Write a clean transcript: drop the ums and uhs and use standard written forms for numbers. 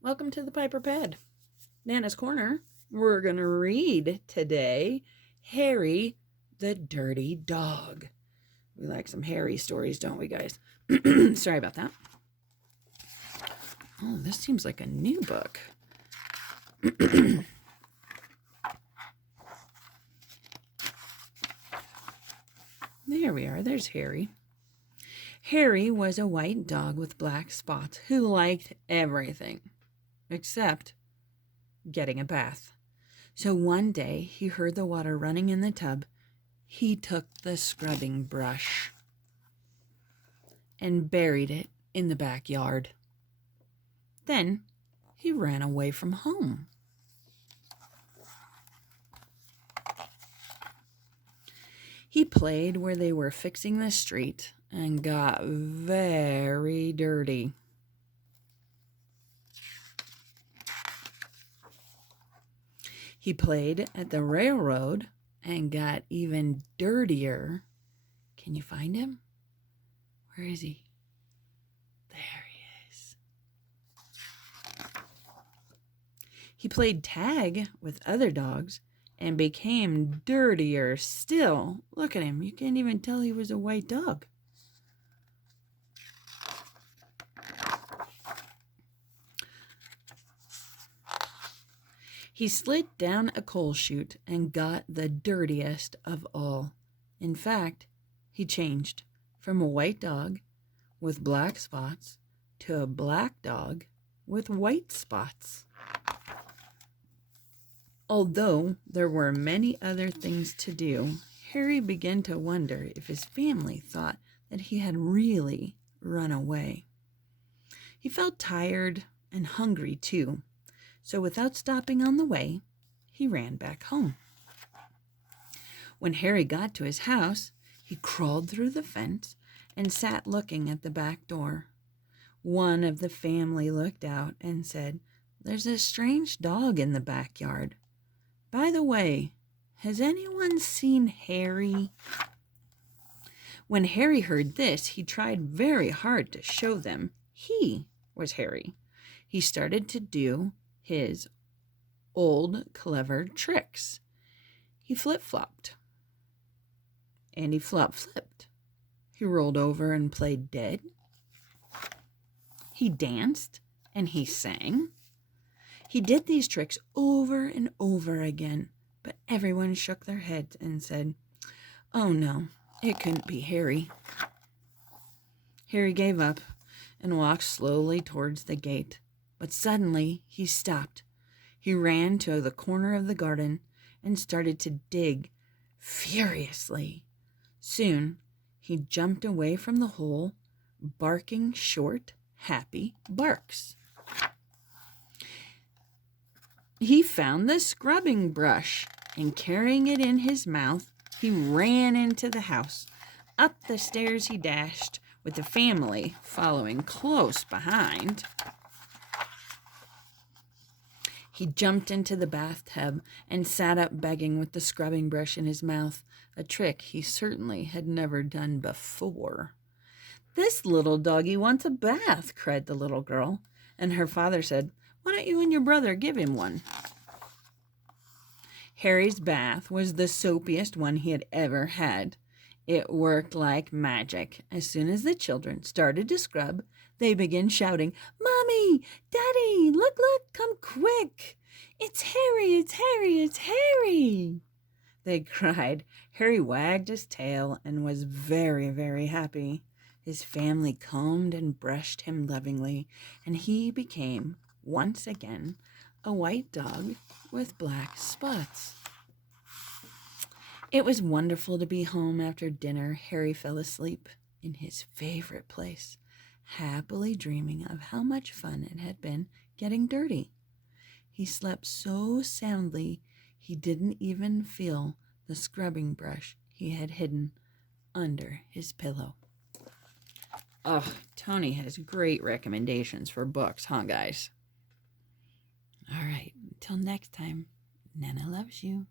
Welcome to the Piper Ped. Nana's Corner. We're going to read today Harry the Dirty Dog. We like some hairy stories, don't we, guys? Sorry about that. Oh, this seems like a new book. There we are. There's Harry. Harry was a white dog with black spots who liked everything except getting a bath. So one day he heard the water running in the tub. He took the scrubbing brush and buried it in the backyard. Then he ran away from home. He played where they were fixing the street and got very dirty. He played at the railroad and got even dirtier. Can you find him? Where is he? There he is. He played tag with other dogs and became dirtier still. Look at him. You can't even tell he was a white dog. He slid down a coal chute and got the dirtiest of all. In fact, he changed from a white dog with black spots to a black dog with white spots. Although there were many other things to do, Harry began to wonder if his family thought that he had really run away. He felt tired and hungry too. So without stopping on the way, he ran back home. When Harry got to his house, he crawled through the fence and sat looking at the back door. One of the family looked out and said, "There's a strange dog in the backyard. By the way, has anyone seen Harry?" When Harry heard this, he tried very hard to show them he was Harry. He started to do his old clever tricks. He flip-flopped, and he flop-flipped. He rolled over and played dead. He danced, and he sang. He did these tricks over and over again, but everyone shook their heads and said, "Oh no, it couldn't be Harry." Harry gave up and walked slowly towards the gate. But suddenly he stopped. He ran to the corner of the garden and started to dig furiously. Soon he jumped away from the hole, barking short, happy barks. He found the scrubbing brush, and carrying it in his mouth, he ran into the house. Up the stairs he dashed, with the family following close behind. He jumped into the bathtub and sat up begging with the scrubbing brush in his mouth, a trick he certainly had never done before. "This little doggy wants a bath," cried the little girl, and her father said, "Why don't you and your brother give him one?" Harry's bath was the soapiest one he had ever had. It worked like magic. As soon as the children started to scrub, they began shouting, "Mommy! Daddy! Look, look! Come quick! It's Harry! It's Harry! It's Harry!" they cried. Harry wagged his tail and was very, very happy. His family combed and brushed him lovingly, and he became, once again, a white dog with black spots. It was wonderful to be home after dinner. Harry fell asleep in his favorite place, happily dreaming of how much fun it had been getting dirty. He slept so soundly he didn't even feel the scrubbing brush he had hidden under his pillow. Oh, Tony has great recommendations for books, huh, guys? All right, until next time, Nana loves you.